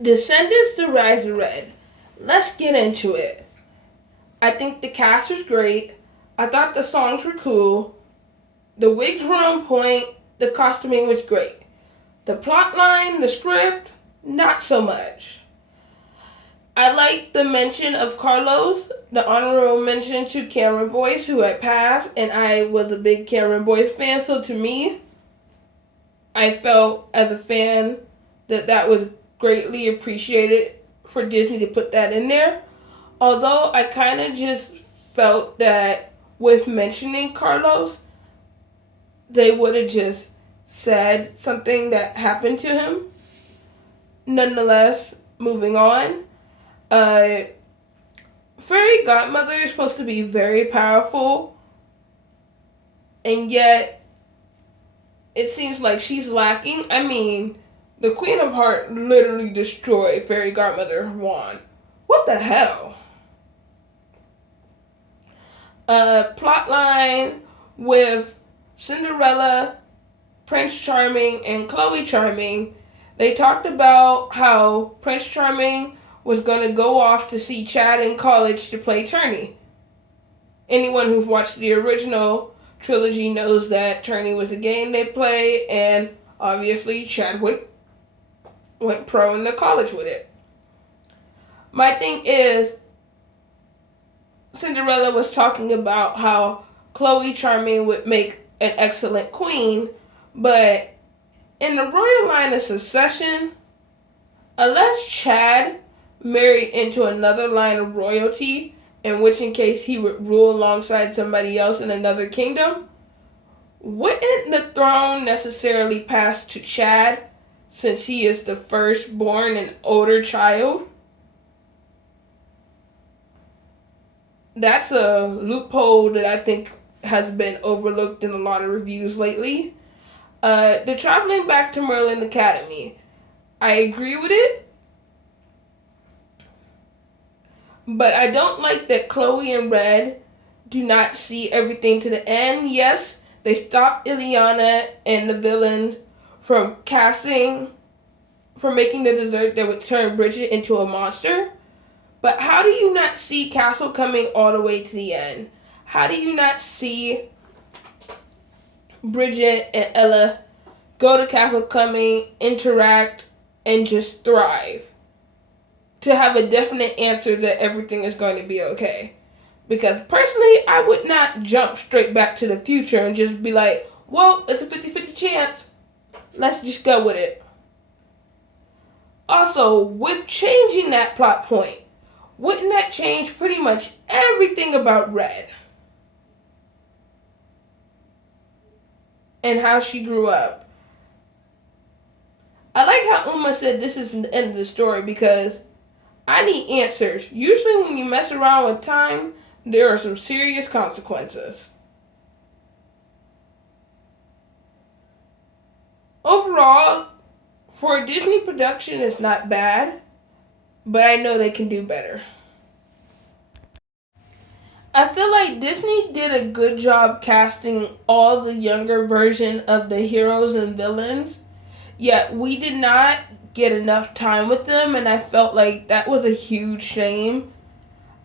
Descendants, The Rise of Red. Let's get into it. I think the cast was great. I thought the songs were cool. The wigs were on point. The costuming was great. The plot line, the script, not so much. I liked the mention of Carlos, the honorable mention to Cameron Boyce, who had passed, and I was a big Cameron Boyce fan, so to me, I felt as a fan that was greatly appreciated for Disney to put that in there. Although I kind of just felt that with mentioning Carlos, they would have just said something that happened to him. Nonetheless, moving on. Fairy Godmother is supposed to be very powerful, and yet it seems like she's lacking. I mean, the Queen of Heart literally destroyed Fairy Godmother's wand. What the hell? Plotline with Cinderella, Prince Charming, and Chloe Charming. They talked about how Prince Charming was going to go off to see Chad in college to play tourney. Anyone who's watched the original trilogy knows that tourney was a game they play, and obviously Chad went pro in the college with it. My thing is, Cinderella was talking about how Chloe Charming would make an excellent queen, but in the royal line of succession, unless Chad married into another line of royalty, in which in case he would rule alongside somebody else in another kingdom, wouldn't the throne necessarily pass to Chad since he is the firstborn and older child? That's a loophole that I think has been overlooked in a lot of reviews lately. The traveling back to Merlin Academy. I agree with it, but I don't like that Chloe and Red do not see everything to the end. Yes, they stopped Ileana and the villains from making the dessert that would turn Bridget into a monster. But how do you not see Castle coming all the way to the end? How do you not see Bridget and Ella go to Castle coming, interact, and just thrive? To have a definite answer that everything is going to be okay. Because personally, I would not jump straight back to the future and just be like, well, it's a 50-50 chance. Let's just go with it. Also, with changing that plot point, wouldn't that change pretty much everything about Red? And how she grew up. I like how Uma said this is the end of the story because I need answers. Usually when you mess around with time, there are some serious consequences. Overall, for a Disney production, it's not bad, but I know they can do better. I feel like Disney did a good job casting all the younger version of the heroes and villains, yet we did not get enough time with them, and I felt like that was a huge shame.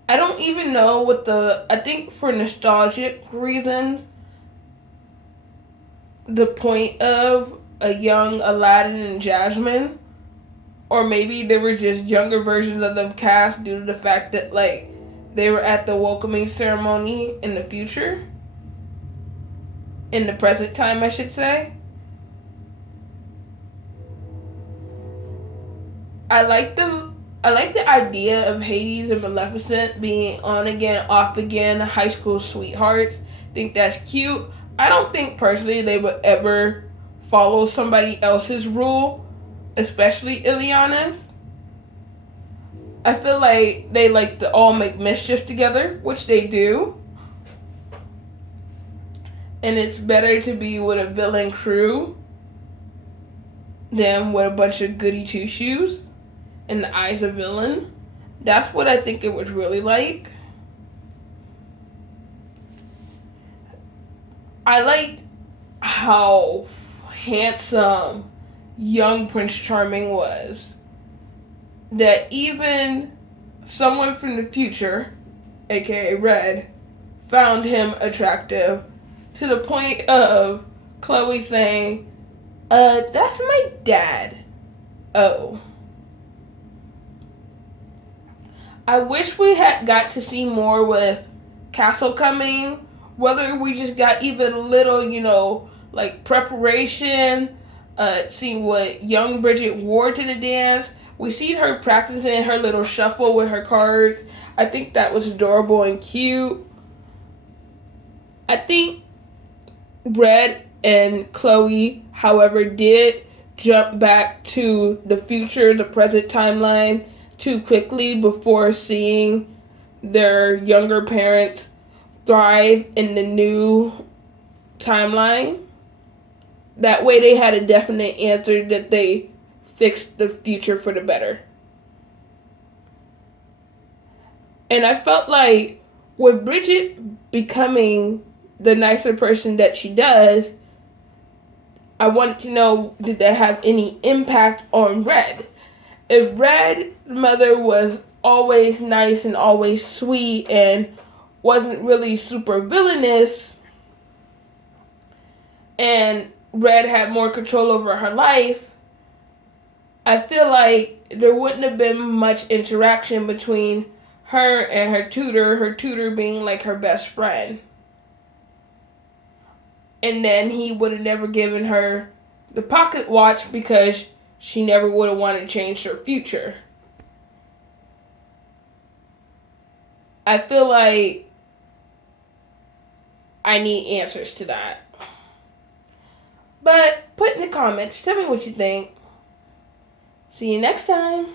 I don't even know I think for nostalgic reasons, the point of a young Aladdin and Jasmine, or maybe they were just younger versions of them cast due to the fact that, like, they were at the welcoming ceremony in the future. In the present time, I should say. I like the idea of Hades and Maleficent being on again, off again, high school sweethearts. I think that's cute. I don't think personally they would ever follow somebody else's rule, especially Ileana's. I feel like they like to all make mischief together, which they do. And it's better to be with a villain crew than with a bunch of goody two-shoes in the eyes of villain. That's what I think it was really like. I liked how handsome young Prince Charming was. that even someone from the future, aka Red, found him attractive to the point of Chloe saying, that's my dad. Oh. I wish we had got to see more with Castle coming, whether we just got even little, like preparation, seeing what young Bridget wore to the dance. We seen her practicing her little shuffle with her cards. I think that was adorable and cute. I think Red and Chloe, however, did jump back to the future, the present timeline, too quickly before seeing their younger parents thrive in the new timeline. That way they had a definite answer that they fixed the future for the better. And I felt like with Bridget becoming the nicer person that she does, I wanted to know, did that have any impact on Red? If Red's mother was always nice and always sweet and wasn't really super villainous, and Red had more control over her life, I feel like there wouldn't have been much interaction between her and her tutor being like her best friend. And then he would have never given her the pocket watch because she never would have wanted to change her future. I feel like I need answers to that. But put in the comments, tell me what you think. See you next time.